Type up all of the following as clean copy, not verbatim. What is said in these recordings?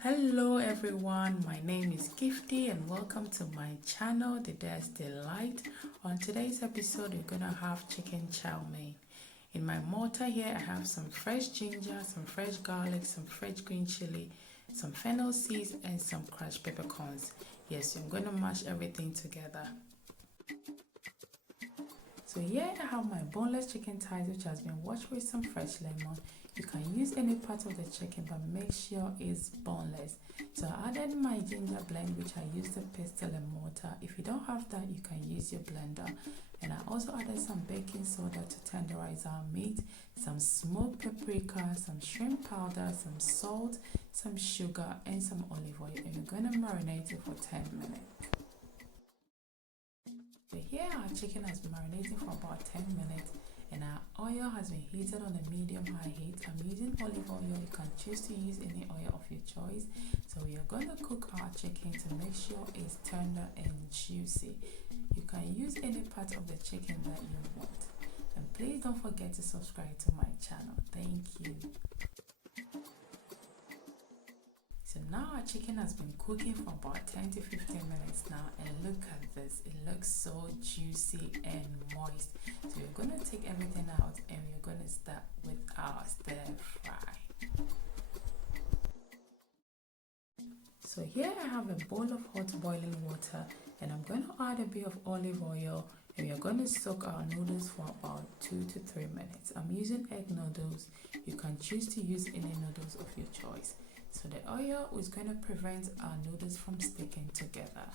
Hello everyone, my name is Gifty and welcome to my channel, The Dad's Delight. On today's episode, we're gonna have chicken chow mein. In my mortar here, I have some fresh ginger, some fresh garlic, some fresh green chili, some fennel seeds, and some crushed peppercorns. Yes, I'm gonna mash everything together. So here I have my boneless chicken thighs, which has been washed with some fresh lemon. You can use any part of the chicken, but make sure it's boneless. So I added my ginger blend, which I used the pestle and mortar. If you don't have that, you can use your blender. And I also added some baking soda to tenderize our meat, some smoked paprika, some shrimp powder, some salt, some sugar, and some olive oil. And we're going to marinate it for 10 minutes. So here our chicken has been marinating for about 10 minutes and our oil has been heated on a medium-high heat. I'm using olive oil. You can choose to use any oil of your choice. So we are going to cook our chicken to make sure it's tender and juicy. You can use any part of the chicken that you want. And please don't forget to subscribe to my channel. Thank you. So now our chicken has been cooking for about 10 to 15 minutes now, and look at this, it looks so juicy and moist. So we're going to take everything out and we're going to start with our stir fry. So here I have a bowl of hot boiling water and I'm going to add a bit of olive oil and we are going to soak our noodles for about 2 to 3 minutes. I'm using egg noodles. You can choose to use any noodles of your choice. So the oil is going to prevent our noodles from sticking together.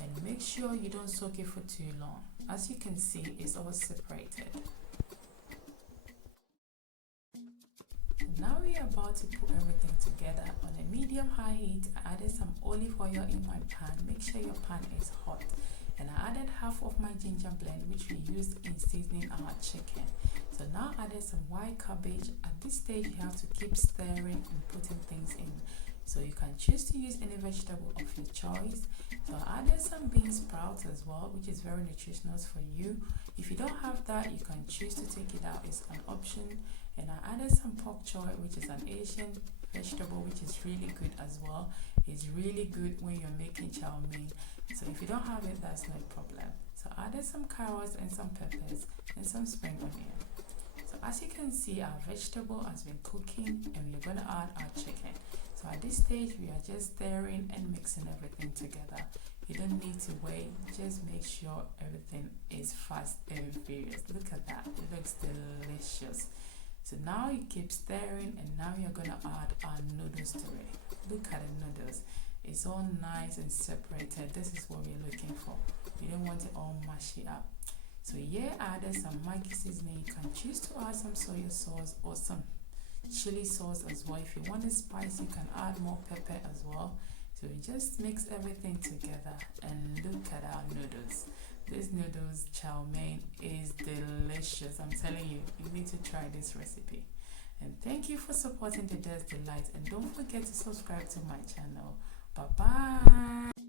And make sure you don't soak it for too long. As you can see, it's all separated. Now we are about to put everything together. On a medium-high heat, I added some olive oil in my pan. Make sure your pan is hot. And I added half of my ginger blend, which we used in seasoning our chicken. So now I added some white cabbage. At this stage, you have to keep stirring and putting things in. So you can choose to use any vegetable of your choice. So I added some bean sprouts as well, which is very nutritious for you. If you don't have that, you can choose to take it out. It's an option. And I added some pak choy, which is an Asian vegetable, which is really good as well. It's really good when you're making chow mein. So if you don't have it, that's no problem. So I added some carrots and some peppers and some spring onion. So as you can see, our vegetable has been cooking and we're going to add our chicken. So at this stage, we are just stirring and mixing everything together. You don't need to wait, just make sure everything is fast and furious. Look at that, it looks delicious. So now you keep stirring and now you're going to add our noodles to it. Look at the noodles. It's all nice and separated. This is what we're looking for. You don't want it all mushy up. So here I added some Maggi seasoning. You can choose to add some soy sauce or some chili sauce as well. If you want it spicy, you can add more pepper as well. So we just mix everything together and look at our noodles. This noodles chow mein is delicious. I'm telling you, you need to try this recipe. And thank you for supporting The Dad's Delight. And don't forget to subscribe to my channel. Bye bye.